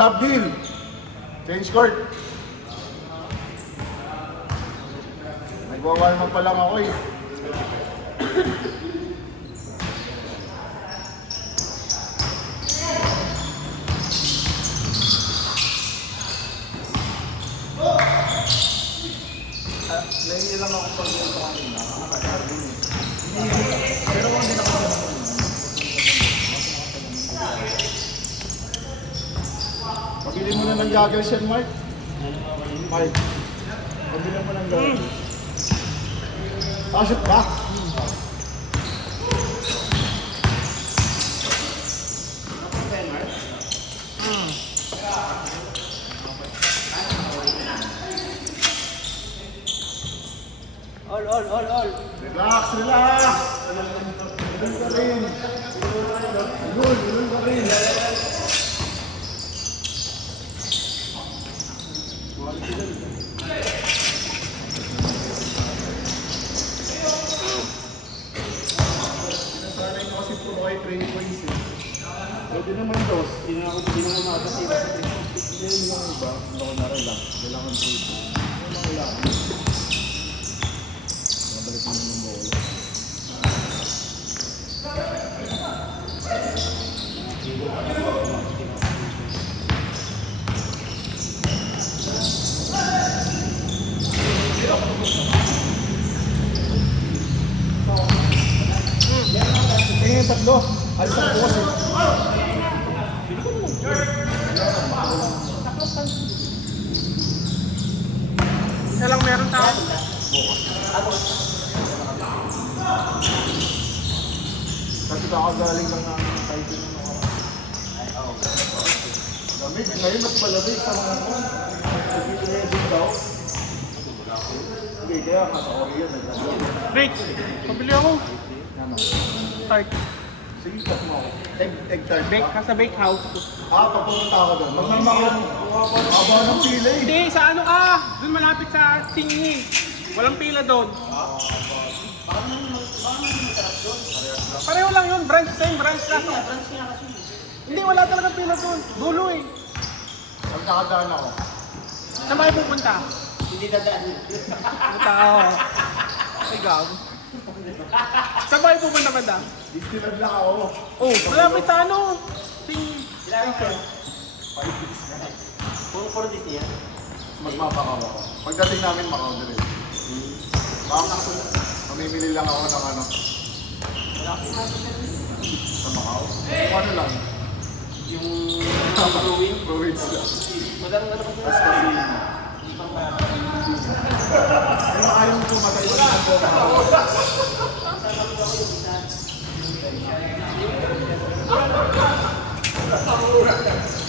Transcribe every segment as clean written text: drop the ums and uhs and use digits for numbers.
Stop deal. Change court. Nagwa-warm up pa lang ako eh. Naiilang ako pag yun sa kanina. Pero hindi na ako pabili mo na ng goggles yan, Mark. Mark, pabili mo ng goggles. Shoot ba? All. Relax. Ilun ka rin. Ilun ka rin. Sinasanay ko kasi puro kayo 3 points eh. Pwede naman dos. Hindi na makakasip. Hindi yung iba. Hindi ako na-relax. Kailangan 3 points. Ano mga kailangan? Mabalik mo ng bola. Tingin tatlo. Alis ako bukas eh. Isa lang meron tao. Kasi kakagaling lang namin ng title ng mga lamig. Ngayon mas malamig sa mga ko. Nag-i-ready daw. Hindi, kaya nga sa Oreo nag-i-ready. Rich, pabili ako. Tart. Sige, cut mo ako. Egg tart Bake ba? ka sa bake house. Papunta ako doon. Magmamakan. Haba ng pila eh. Hindi, sa ano ka? Doon malapit sa Singi. Walang pila doon. Pareho lang yun, branch same, branch lang. Hindi, wala talaga pila doon. Dulo eh. Pag nakadaan ako. Saan ba kayo pupunta? Hindi dadaan. Pupunta ako. Ay, gago. Saan ba kayo pupunta ba da? Disneyland lang ako. Oh, malapit sa ano? Singi. Ilan ka? 5 weeks na. Puro Disney yan. Magmapakaw ako. Pagdating namin, makaw din. Mamimili lang ako ng ano. Sa Macau? Kung ano lang. Yung Brewage lang. madami na naman Tapos kasi ay ayaw mo pumatay sa mga boka.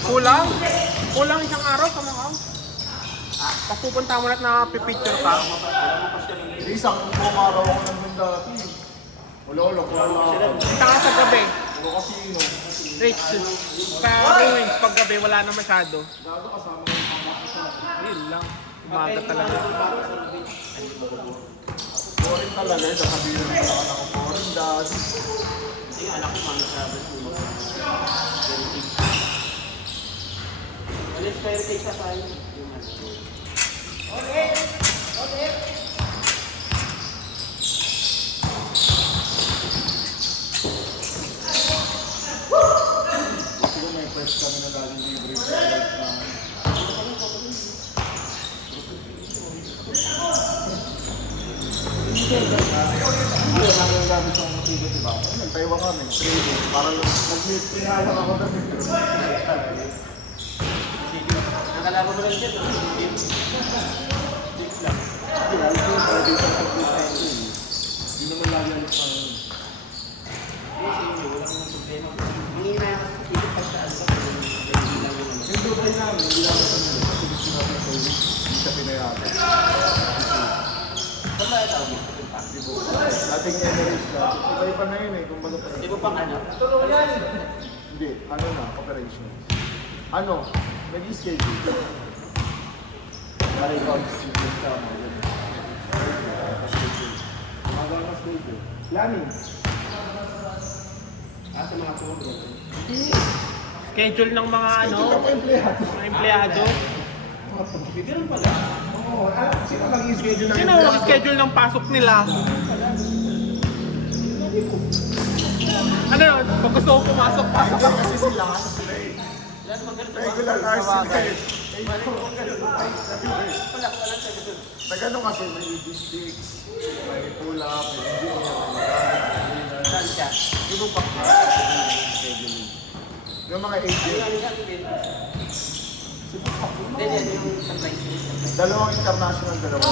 Kulang? Kulang isang araw sa Macau? Pag pupunta mo na pipicture ka? Isang buong araw ako nandun dati. Wala. Kita ka sa gabi. Puro casino. Rich. Sa ruins, pag gabi wala na masyado. Gago kasama yung mga isa. Yun lang. Umaga talaga. Boring talaga eh. Sasabihin mo sa anak ko, boring dad. Hindi, anak ko mga sabi. Alis kayo take sa tayo. Siguro may first kami na laging libre sa life na hindi na namin gamit sa mga tigo, diba? Nagtaiwa kami, trading, para nag-meet pinalang ako na Ang kalaban mo lang dyan. hindi naman lagi alis pa yun. Hindi na yung pagkaan sa Yung Dubai namin, hindi namin sa nila. Kasi gusto natin sa ulit. Hindi siya pinayagan. Saan ba ito? Dating Emirates na, iba-iba na yun eh, kung baga pa Di ba pang ano? Hindi, ano na, operation. Ano, nag-schedule. Para ikaw, schedule ka mo. Hanggang na schedule. Planning. Sa mga sumunod. Hindi. schedule ng mga ano, mga empleyado. Ganun pala. Oo, sino nag-i-schedule ng Sino ang schedule ng pasok nila? Ano yun? Pag gusto ko pumasok, pasok ako. Kasi sila eh. Regular hours sila eh. Nagano kasi may logistics, may pull-up, may engineer, Saan siya? yung pa scheduling. Yung mga agent, Hindi, yung surprise. dalawang international, dalawang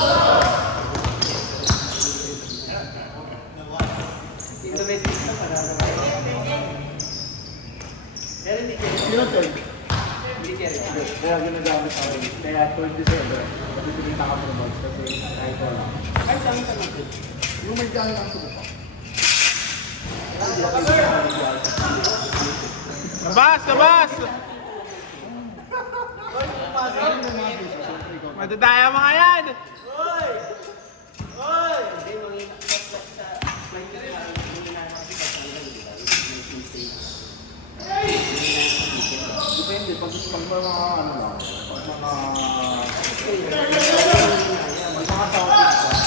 Yung domestic na pala. Pero hindi kayo. Sino to? Hindi kayo. Kaya ginagamit namin. Kaya 27, kasi pinita ka promote kasi kahit wala. Ay, saan ka natin? Yung may dyan ang subukan. Labas! Labas! Madadaya mga yan! Hindi, mga sa flight ka rin. Hindi na kasi kasama di ba? Yung Tuesday. Depende, pag mga ano lang, pag mga... Pag mga topics,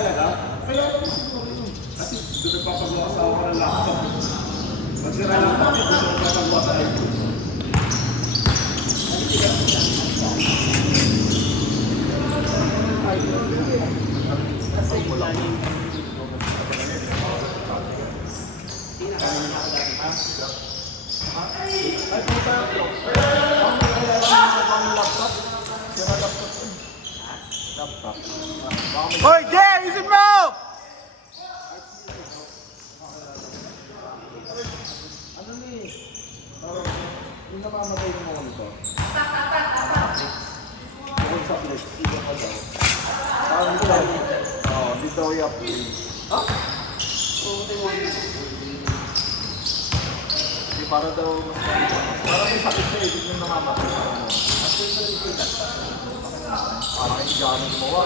talaga? Kaya ako siguro yun. Kasi doon nagpapagawa sa ako ng laptop. Magsira lang tayo, doon nagpapagawa sa iPhone. Hoy, Jay! Isip mo! Ano ni? Yung namamatay ng mga nito. Bukod sa flex, hindi ka daw. Parang dito. Oo, dito i-upgrade. Hindi para daw mas maliban. Parang may sakit siya, hindi yung namamatay. Parang hindi gano'n gumawa.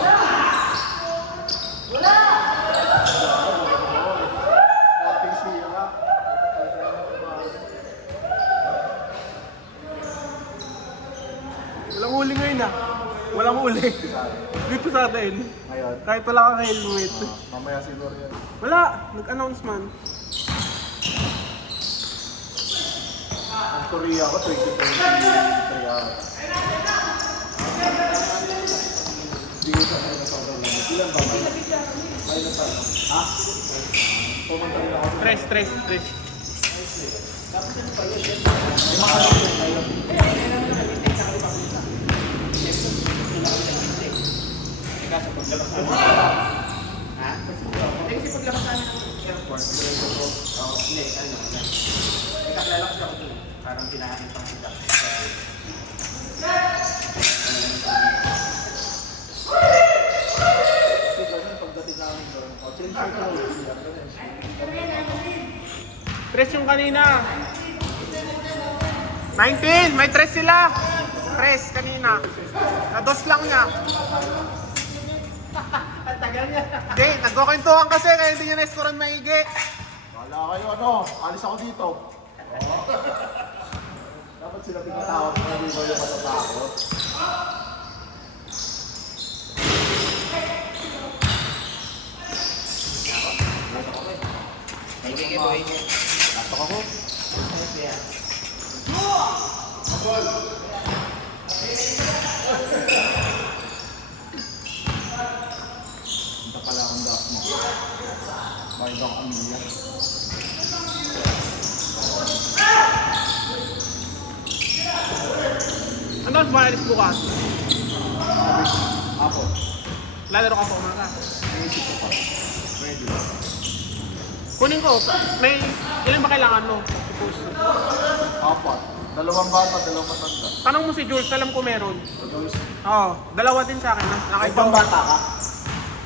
Konting sira. Walang huli ngayon ah. Walang huli. Dito sa atin. Ngayon, Kahit wala kang helmet. mamaya siguro yan. Wala. Nag-announce man. Ang Korea ko, 2023 hours. Hindi ko sa mga sobrang lamig. Ilan ba ba? Ay, na tayo. Ha? Pumunta rin ako. Stress. Yung mga ano yung tayo. Kaso paglabas namin. Ha? Kasi paglabas namin ng airport, hindi, ano, nagkaklalakas ako dun. Parang pinahain pang si Jack. Kasi ganun, pagdating namin doon, change yung color. Tres yung kanina. 19! May tres sila! Tres kanina. Na-dos lang niya. Ang tagal niya. Hindi, nagkukwentuhan kasi kaya hindi niya na-scorean maigi. Wala kayo ano, alis ako dito. Dapat sila tinatawag na hindi ba yung matatakot. Maigi boy. Pasok ako. Punta pala akong dak mo. Bakit ako Amelia? Ano mas maalis bukas? Ako. Lalaro ka pa umaga. Naisip ko pa. Pwede ba? Kunin ko. May, ilan ba kailangan mo? Suppose. Apat. Dalawang bata, dalawang matanda. Tanong mo si Jules, alam ko meron. Tapos, Oo, dalawa din sa akin. Nakaiba. ibang bata ka?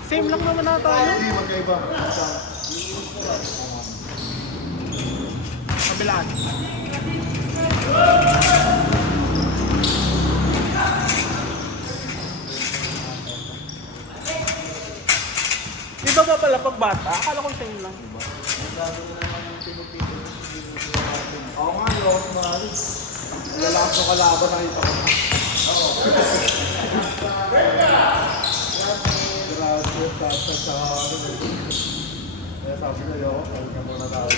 Same lang naman na tayo. Hindi, magkaiba. Kabilaan. Iba ba pala pag bata? Akala ko same lang. Oo nga, loko sa mahali. Lalakas ng kalaban, nakita ko na. Oo. Grabe, tasa sa ano. Kaya sabi ko, yo, kali ka muna tayo.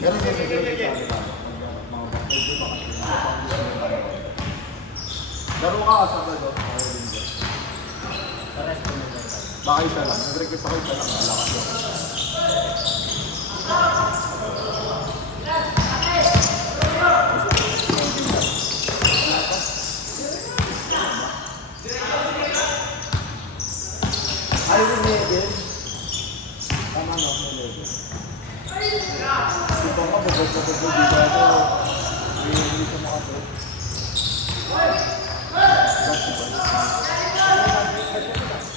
Pero hindi sa laro ka sa doon. Baka isa lang. Nag-request ako isa lang. Malakas ko. Ay, yung level. Tama na, may level. Di ba ka, bubog-bubog dito ako. Hindi ko makapit.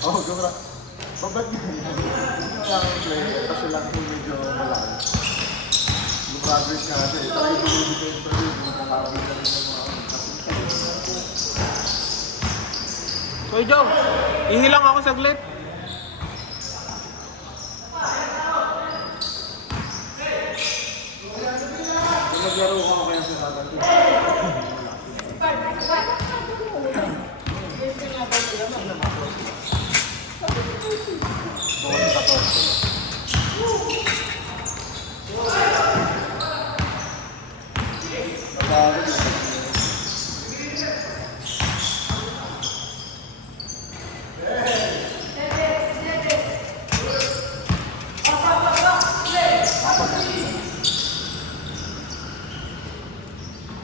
Oh, gumra. Babag niya. Kaya ang play, kasi lang po medyo malaki. Mag-graduate nga siya. Ito ay bumibigay ito rin. Magkakabi na rin yung mga Kuya Jong, ihilang ako saglit. kung maglaro ka kaya sa tatag.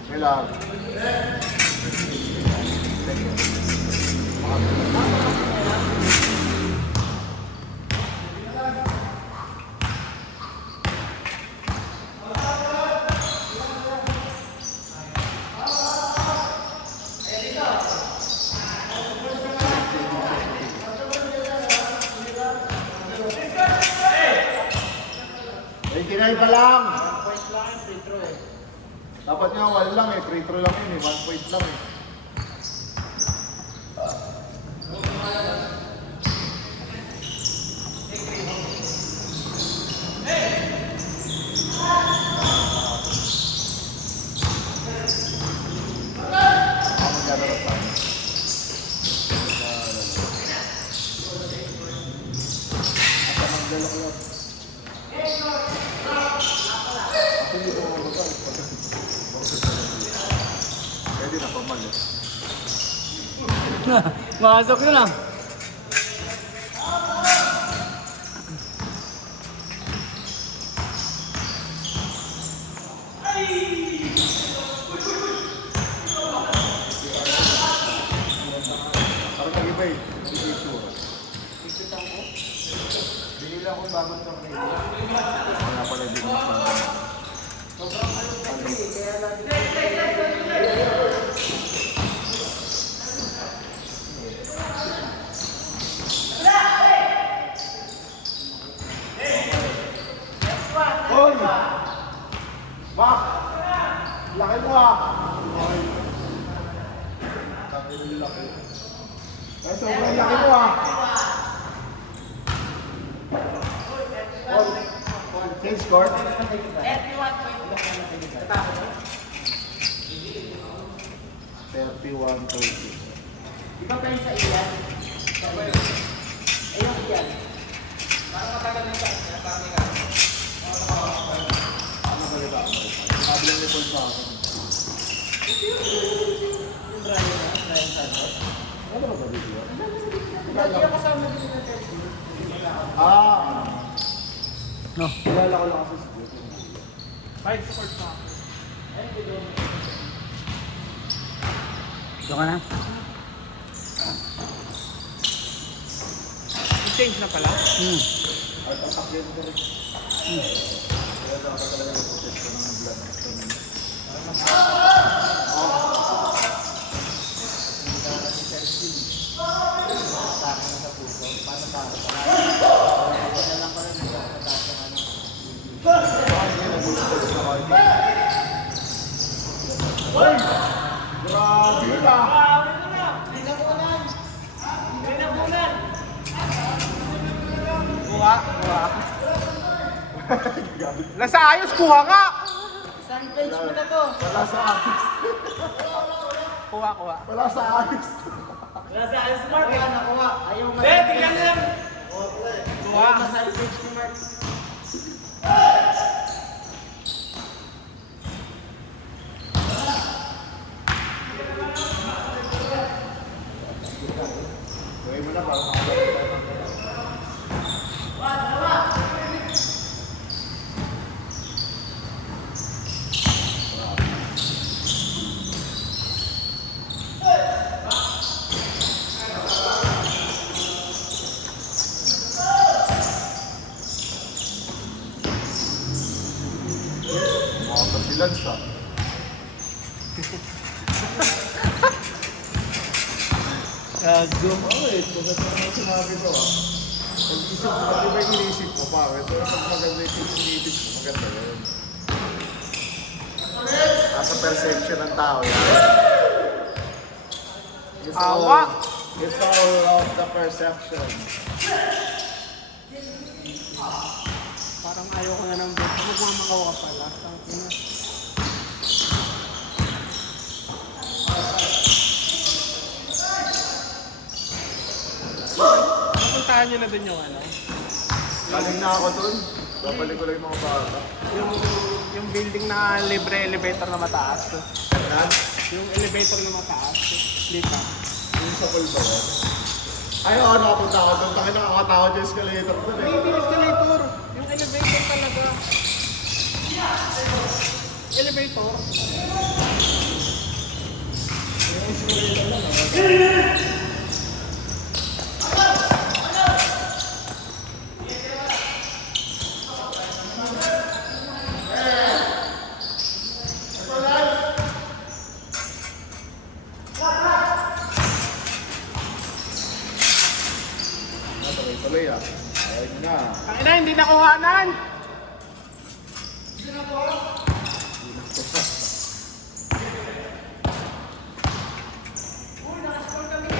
Kailangan. Eh, kinay pa lang. Dapat nga 1 lang eh, free throw lang yun eh, 1 point lang eh. Maglalaro tayo. At maglalaro. Ako hindi ko mabutan. Pwede na pamalit. Masok na lang. Parang nag-iba eh. Hindi ko itsura. Binila akong bagot ng kayo. Kaya pala hindi ko masyadong. Hoy! Mak! Laki mo ah! Laki mo laki. Ay, sobrang laki mo ah! Change score? 31-30. Iba pa rin sa ilan? Ayun iyan. Parang matagal na siya. Parang ka. Ano balita ako? Sabi lang ni Paul sa akin. Yung Brian Santos. Ano ba ba video? Hindi ako kasama din na Ah! No. Kilala ko lang kasi si Buto. 5 scores na ako. Doon ka na. Change na pala? At ang takyan ko rin. Kaya dapat talaga nag-protect ko ng blood. Grabe na! Kuha. Nasa ayos, kuha nga! Wala sa ayos. Kuha. Wala sa ayos. Kuha. Gawin mo na para ambulance ah. Gago. Bakit? Maganda naman sinabi ko ah. Pag-isip mo, di ba iniisip mo pa? Pero pag maganda yung iniisip mo, maganda yun. Nasa perception ng tao yan. Awa! It's all of the perception. Parang ayaw ko na ng bet. Magmamakawa pala. Tangina. Puntahan nyo na dun yung ano? Galing na ako dun. Babalik ko lang yung mga bata. Yung building na libre elevator na mataas. Yan. Yung elevator na mataas. Dito. Yung sa pool ba yan? Ay, oo, nakapunta ako dun. Takit nakakatakot yung escalator dun eh. Hindi escalator. Yung elevator talaga. Elevator. Tuloy ah. Ayun na. Ang ina, hindi nakuhanan.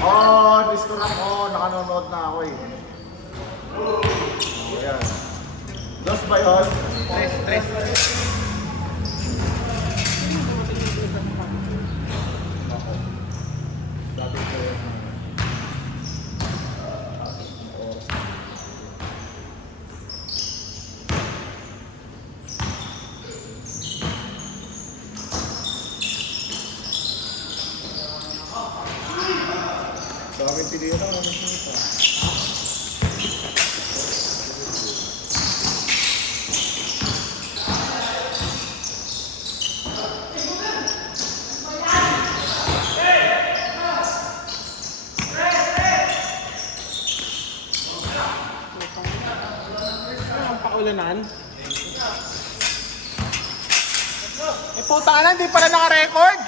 Oh, discord ako. Nakanonood na ako eh. Ayan. Dos ba yun? Tres. Ako. Dati ko yun. Daming pilihan ako ng sinita. Ang paulanan. Eh puta ka na, hindi pala naka-record.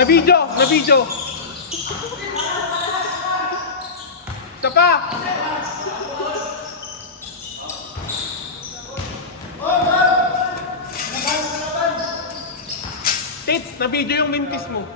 Na video. Isa pa. Tits, na video yung mintis mo.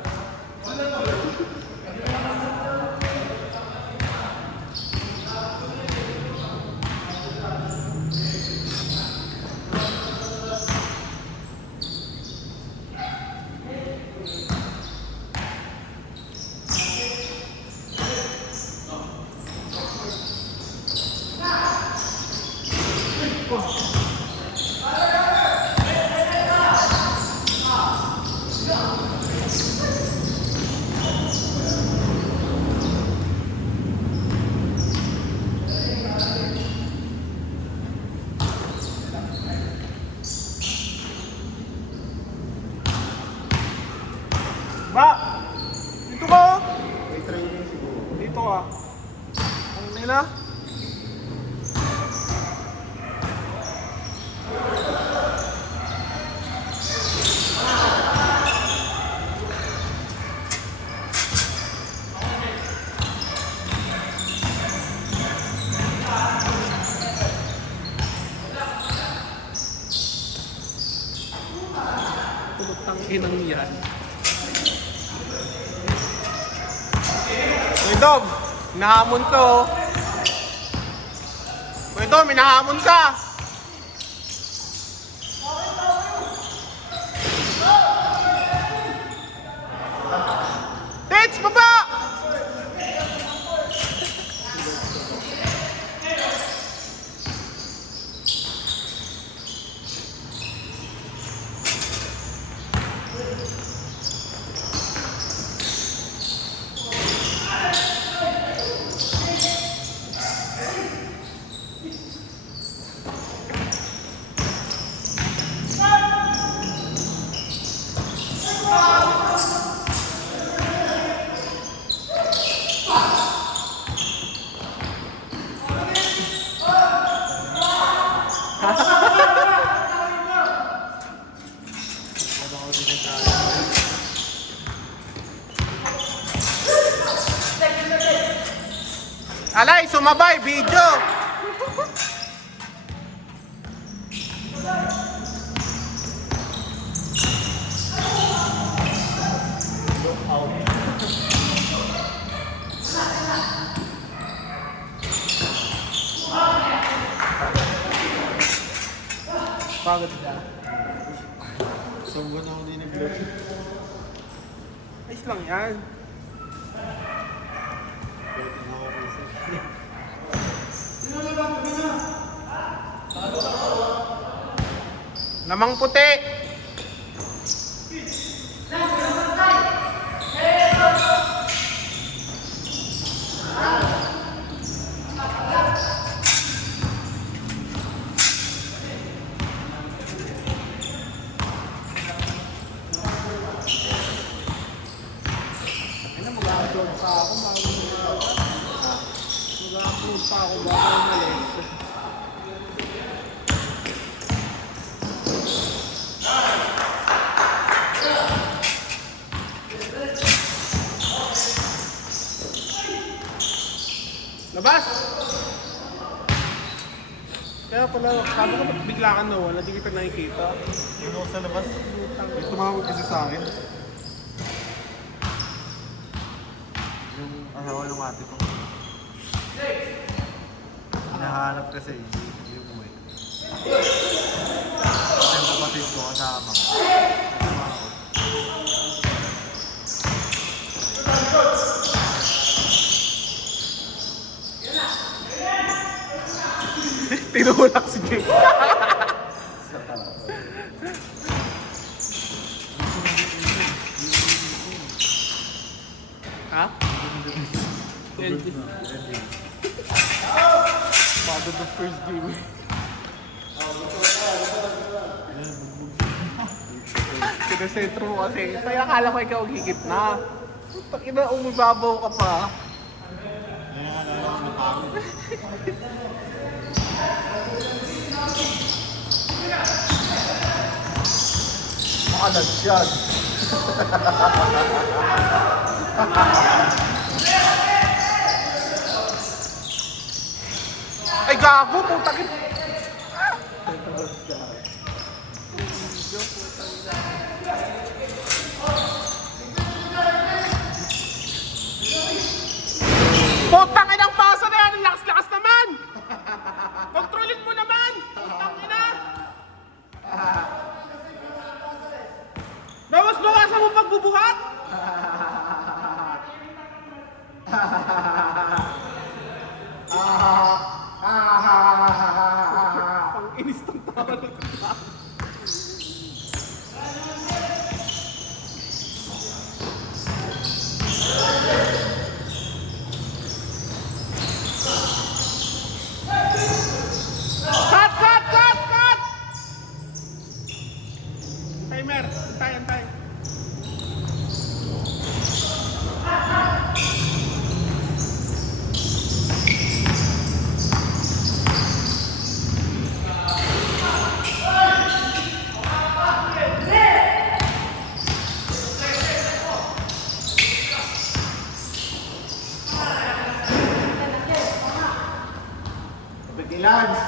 Ina? Putang inang yan. Uy, Dom! Hinahamon ko. Uy, Dom! Hinahamon ka! Tits! Baba! Alay, sumabay, video! Pagod ka. Sunggo na ako din nag-vlog. Ayos lang yan. Lamang puti. Mag-upload pa ako bago umalis. Labas! Kaya pala, sabi ko ba't bigla ka nawala, hindi kita nakikita. Ano ako sa labas? May tumawag kasi sa akin. Yung asawa ng ate ko. Hinahanap kasi, hindi umuwi. Kasi yung kapatid ko kasama. Kasama ko. Tinulak si Jake. Ha? Pagod the first game. Sinasentro mo kasi. Kaya akala ko ikaw higit na. Takina, umibabaw ka pa. Kaya alala ko ng pagod. Makanagsyad. Ay gago, putang ina. Putang ina ang pasa na yan, ang lakas-lakas naman. Kontrolin mo naman. Putang ina. Bawas-bawasan mo pagbubuhat. Ang inis ng tawa ng tao. Cut! Cut! Cut! Cut! Timer! Antay! Antay! Okay, Lance.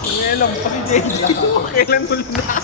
Ngayon pa si JJ. Kailan tuloy na?